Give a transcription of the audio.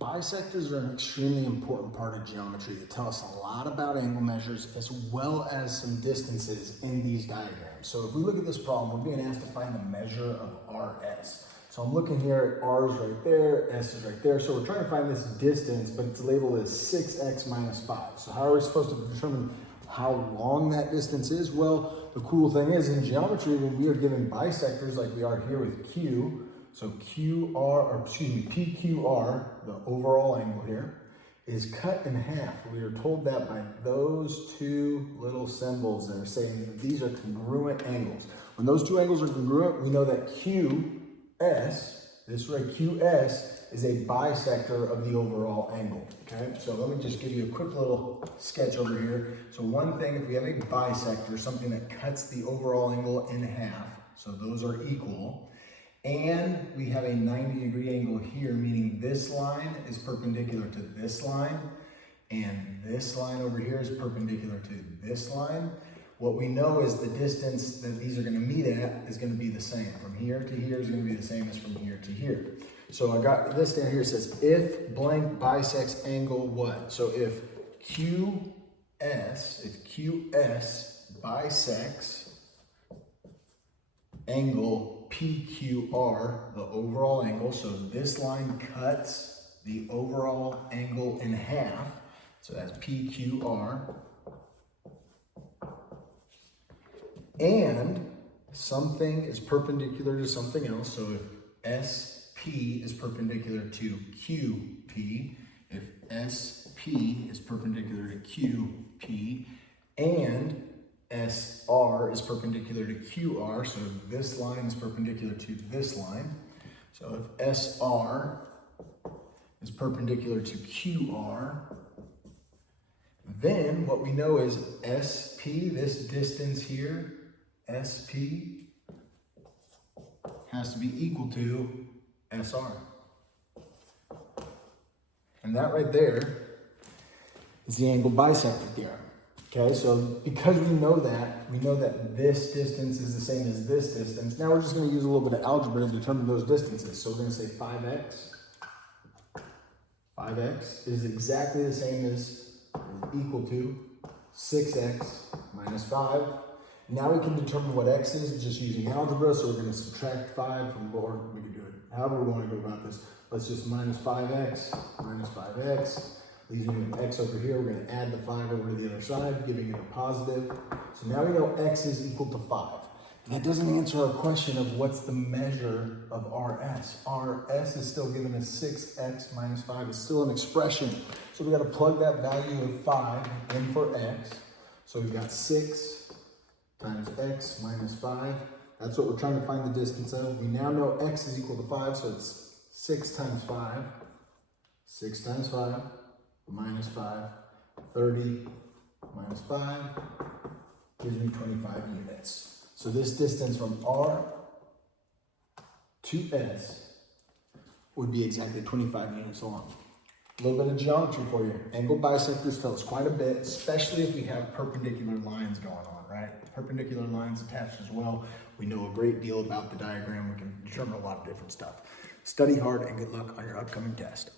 Bisectors are an extremely important part of geometry that tell us a lot about angle measures as well as some distances in these diagrams. So if we look at this problem, we're being asked to find the measure of RS. So I'm looking here at R is right there, S is right there. So we're trying to find this distance, but it's labeled as 6x minus 5. So how are we supposed to determine how long that distance is? Well, the cool thing is in geometry, when we are given bisectors like we are here with Q, so PQR, the overall angle here, is cut in half. We are told that by those two little symbols that are saying that these are congruent angles. When those two angles are congruent, we know that QS, this right, QS is a bisector of the overall angle, okay? So let me just give you a quick little sketch over here. So one thing, if we have a bisector, something that cuts the overall angle in half, so those are equal, and we have a 90-degree angle here, meaning this line is perpendicular to this line, and this line over here is perpendicular to this line. What we know is the distance that these are going to meet at is going to be the same. From here to here is going to be the same as from here to here. So I got this down here. It says if blank bisects angle what? So if QS bisects angle PQR, the overall angle, so this line cuts the overall angle in half, so that's PQR, and something is perpendicular to something else, so if SP is perpendicular to QP, if SP is perpendicular to QP, and SR is perpendicular to QR, so this line is perpendicular to this line. So if SR is perpendicular to QR, then what we know is SP, this distance here, SP, has to be equal to SR. And that right there is the angle bisector theorem. Okay, so because we know that this distance is the same as this distance, now we're just going to use a little bit of algebra to determine those distances. So we're going to say 5x is exactly the same as equal to 6x minus 5. Now we can determine what x is just using algebra, so we're going to subtract 5 from, or we can do it however we want to go about this. Let's just minus 5x, leaving an x over here. We're going to add the 5 over to the other side, giving it a positive. So now we know x is equal to 5. And that doesn't answer our question of what's the measure of RS. RS is still given as 6x minus 5. It's still an expression. So we got to plug that value of 5 in for x. So we've got 6 times x minus 5. That's what we're trying to find the distance of. We now know x is equal to 5, so it's 6 times 5. 6 times 5. Minus 5, 30 minus 5 gives me 25 units. So this distance from R to S would be exactly 25 units long. A little bit of geometry for you. Angle bisectors tell us quite a bit, especially if we have perpendicular lines going on, right? Perpendicular lines attached as well. We know a great deal about the diagram. We can determine a lot of different stuff. Study hard and good luck on your upcoming test.